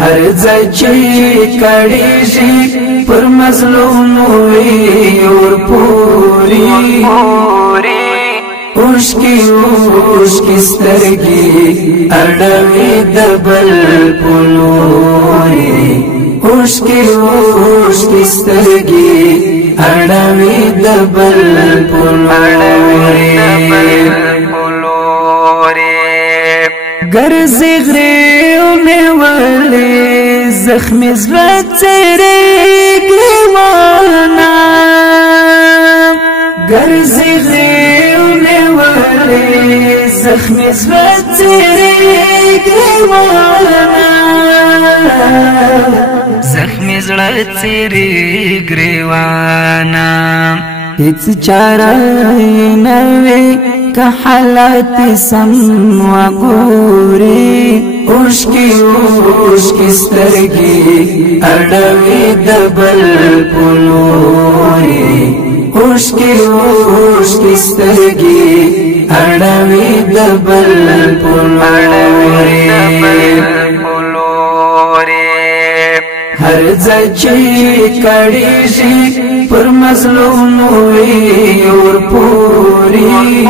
هر ځای چې کړيږي پر مظلوم وي اور پوری اوشکی سترګي اړوي د بل پلوري اوشکی سترګي اړوي د بل پلوري ګرځي غريونه ولي زخمي زړه تیرې ګریوانا ګرځي غريونه ولي زخمي زړه تیرې ګریوانا زخمي زړه تیرې ګریوانا هیڅ چاره نه وي که حالات سم وګوري اوشکی سترګي اړوي د بل پلوري اوشکی سترګي اړوي د بل پلوري هر ځای چې کړيږي پر مظلوم وي اور پوری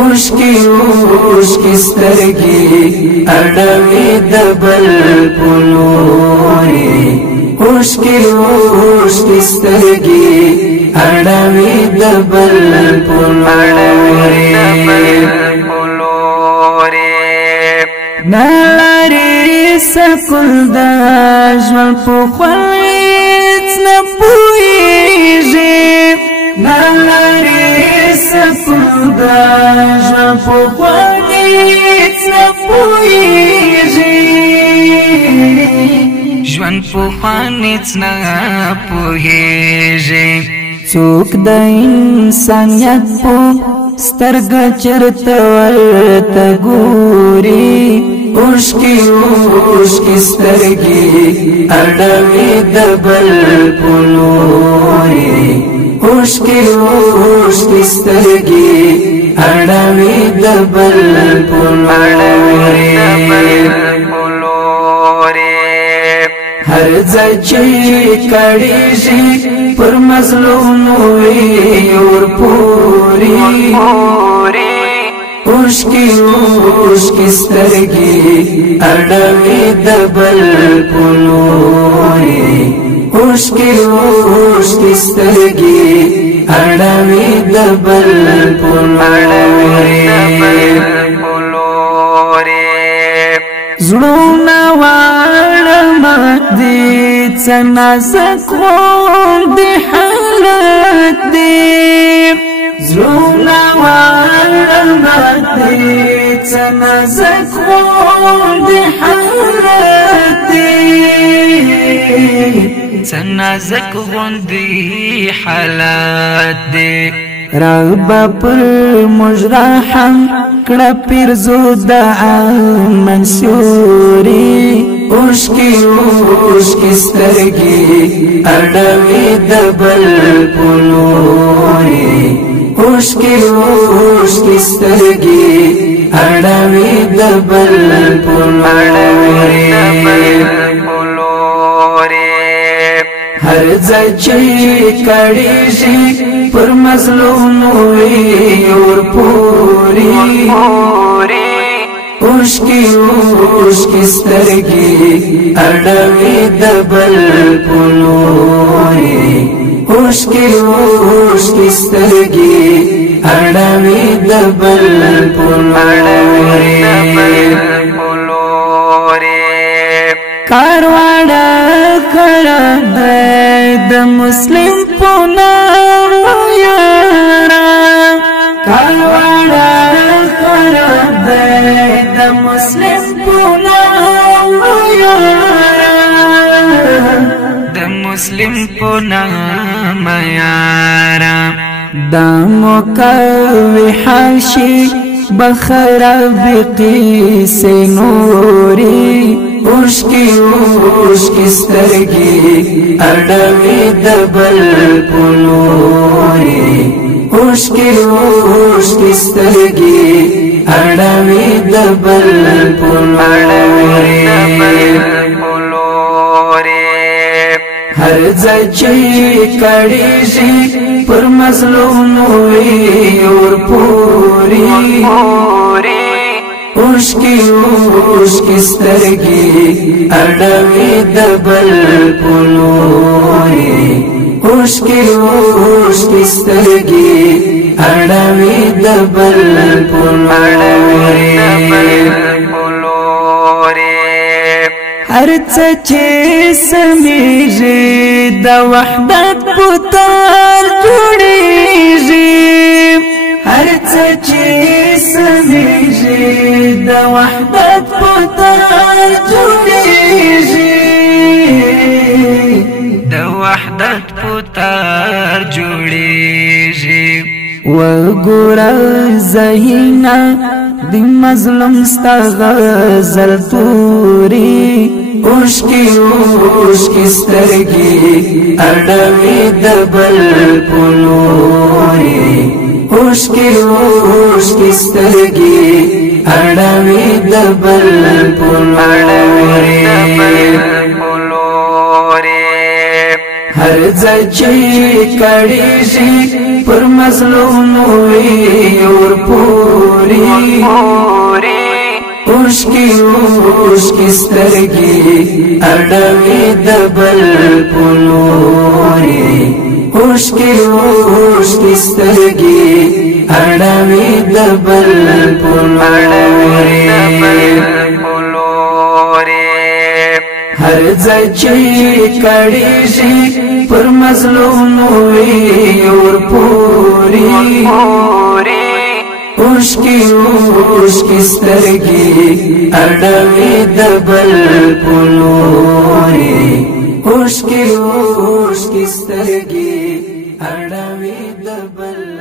اوشکی سترګي اړوي د بل پلوري اوشکی سترګي اړوي د بل پلوري نلاري سکل د ژوند په خوښ نه پوهیږي نلاري سکل د ژوند په خوښ نه پوهیږي ژوند په خوښ نه پوهیږي څوک د انسانیت په سترګه چرته ورته ګوري اوشکی سترګي اړوي د بل پلوري اوشکی سترګي اړوي د بل پلوري هر ځای چې کړيږي پر مظلوم وي اور پوری اوشکی سترګي اړوي د بل پلوري اوشکی سترګي اړوي د بل پلوري زړونه واړه دي څنګه زکون دي حالت دي زړونه واړه دي څنګه زکون دي حالت دي څنګه زکون دي حالت دي رب پر مجرحم کړه پیرزو د منصوري اوشکی سترګي اړوي د بل پلوري اوشکی سترګي اړوي د بل پلوري هر ځای چې کړيږي پر مظلوم وي اور پوری اوشکی سترګي اړوي د بل پلوري اوشکی سترګي اړوي د بل پلوري کارواړه کړه د مسلم په نام یارا کارواړه کړه د مسلم په نام یارا د مسلم په نام یارا د مکوي حاشي بخراب قیس نوري اوشکی سترګي اړوي د بل پلوري اوشکی سترګي اړوي د بل پلوري هر ځای چې کړيږي پر مظلوم وي اور پوری اوشکی سترګي اړوي د بل پلوري اوشکی سترګي اړوي د بل پلوري هر څه چې سمېږي د وحدت پتار جوړېږي هر څه چې سمېږي د وحدت پتار جوړېږي د وحدت پتار جوړېږي وګوره زهینا د مظلوم ستا غزل توري اوشکی سترګي اړوي د بل پلوري اوشکی سترګي اړوي د بل پلوري هر ځای چې کړيږي پر مظلوم وي اور پوری اوشکی سترګي اړوي د بل پلوري اوشکی سترګي اړوي د بل پلوري هر ځای چې کړيږي پر مظلوم وي اور پوری اوشکی سترګي اړوي د بل پلوري اوشکی سترګي اړوي د بل